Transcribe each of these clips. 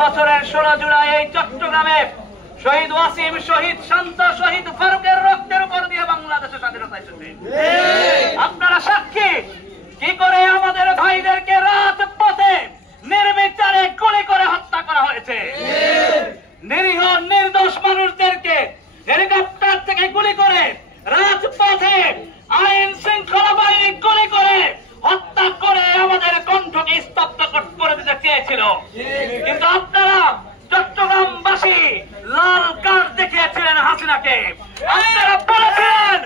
বছরের 16 জুলাই এই চট্টগ্রামে শহীদ ওয়াসিম, শহীদ শান্ত, শহীদ ফারুকের রক্তের উপর দিয়ে বাংলাদেশের স্বাধীনতা এসেছে। আপনারা সাক্ষী কি করে আমাদের ভাইদেরকে রাজপথে নির্বিচারে গুলি করে হত্যা করা হয়েছে। নিরীহ নির্দোষ মানুষদেরকে হেলিকপ্টার থেকে গুলি করে রাজপথে আইন শৃঙ্খলা বাহিনী গুলি করে হত্যা করে আমাদের কণ্ঠকে স্তব্ধ করে দিতে চেয়েছিল। কিন্তু আপনারা চট্টগ্রামবাসী লাল কার্ড দেখিয়েছিলেন হাসিনাকে। আপনারা বলেছিলেন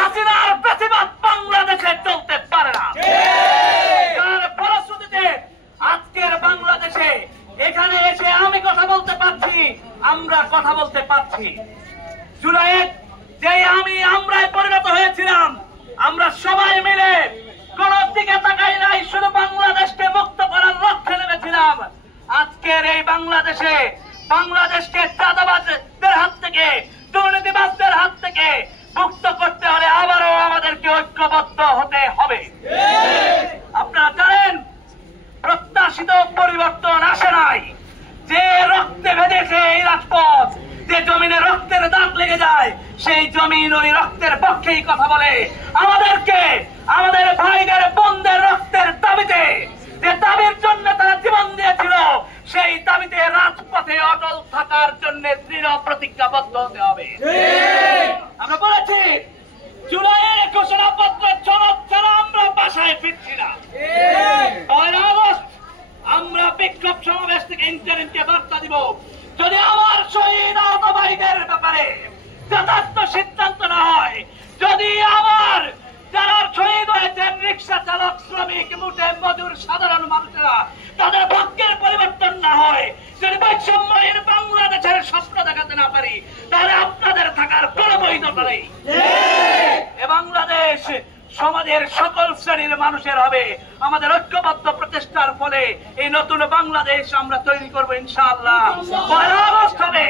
হাসিনার প্রতিবাদ বাংলাদেশে চলতে পারে না। তার ফলশ্রুতিতে আজকের বাংলাদেশে এখানে এসে আমি কথা বলতে পারছি, আমরা কথা বলতে পারছি। জুলাইয়ে যে আমরাই পরিণত হয়েছিলাম, আমরা সবাই মিলে কোন দিকে তাকাই নাই, শুধু বাংলাদেশকে মুক্ত করার লক্ষ্যে নেমেছিলাম। আজকের এই বাংলাদেশকে চাঁদাবাজদের হাত থেকে, দুর্নীতিবাজদের হাত থেকে মুক্ত করতে হলে আবারও আমাদেরকে ঐক্যবদ্ধ হতে হবে। আপনারা জানেন প্রত্যাশিত পরিবর্তন আসে নাই। যে রক্তে ভেজেছে এই রাজপথ, যে জমিনে রক্তের দাগ লেগে যায়, সেই জমিন ওই রক্তের পক্ষেই কথা বলে। আমাদেরকে আমাদের ভাইদের বোনদের রক্তের দাবিতে, যে দাবির জন্য তারা জীবন দিয়েছিল, সেই দাবিতে রাজপথে অটল থাকার জন্য দৃঢ় প্রতিজ্ঞাবদ্ধ হতে হবে। আমরা বলেছি জুলাইয়ের ঘোষণাপত্র সনদ ছাড়া আমরা বাসায় ফিরছি না। 1 আগস্ট আমরা বিক্ষোভ সমাবেশ থেকে ইন্টারিমকে বার্তা দিব, যদি আমার শহীদ আহত ভাইদের ব্যাপারে যথার্থ সিদ্ধান্ত না হয়, যদি আমার যারা শহীদ হয়েছেন রিক্সা চালক, শ্রমিক, মুঠে মজুর, সাধারণ মানুষেরা, তাদের ভাগ্যের পরিবর্তন না হয়, যদি বৈষম্যহীন বাংলাদেশের স্বপ্ন দেখাতে না পারি, তাহলে আপনাদের থাকার কোন বৈধতা নেই। এ বাংলাদেশ সমাজের সকল শ্রেণীর মানুষের হবে। আমাদের ঐক্যবদ্ধ প্রচেষ্টার ফলে এই নতুন বাংলাদেশ আমরা তৈরি করবো ইনশাআল্লাহ। 1 আগস্ট হবে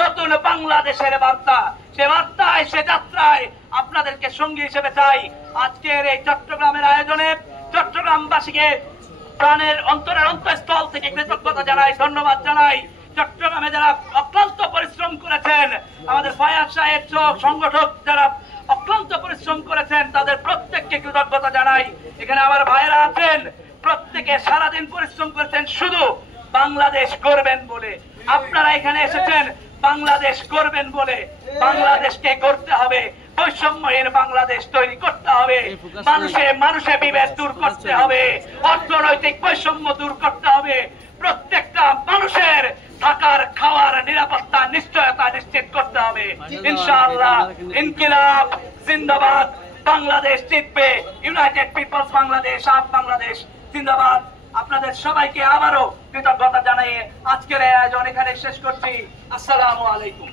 নতুন বাংলাদেশের বার্তা। সে বার্তায়, সে যাত্রায় আপনাদেরকে সঙ্গী হিসেবে চাই। আজকের এই চট্টগ্রামের আয়োজনে চট্টগ্রামবাসীকে প্রাণের অন্তরের অন্তঃস্থল থেকে কৃতজ্ঞতা জানাই, ধন্যবাদ জানাই। চট্টগ্রামে যারা অক্লান্ত পরিশ্রম করেছেন, আমাদের ফায়ার সাহেব সংগঠক যারা অক্লান্ত পরিশ্রম করেছেন, তাদের প্রত্যেককে কৃতজ্ঞতা জানাই। এখানে আমার ভাইয়েরা আছেন, প্রত্যেকে সারাদিন পরিশ্রম করেছেন শুধু বাংলাদেশ করবেন বলে। আপনারা এখানে এসেছেন বাংলাদেশ করবেন বলে। বাংলাদেশকে করতে হবে, বৈষম্যহীন বাংলাদেশ তৈরি করতে হবে, মানুষে বিভেদ দূর করতে হবে, অর্থনৈতিক বৈষম্য দূর করতে হবে, প্রত্যেকটা মানুষের থাকার খাওয়ার নিরাপত্তা নিশ্চয়তা নিশ্চিত করতে হবে ইনশাআল্লাহ। ইনকিলাব জিন্দাবাদ, বাংলাদেশ জিতবে, ইউনাইটেড পিপলস বাংলাদেশ, আপ বাংলাদেশ জিন্দাবাদ। আপনাদের সবাইকে আবারও কৃতজ্ঞতা জানিয়ে আজকের এই আয়োজন এখানে শেষ করছি। আসসালামু আলাইকুম।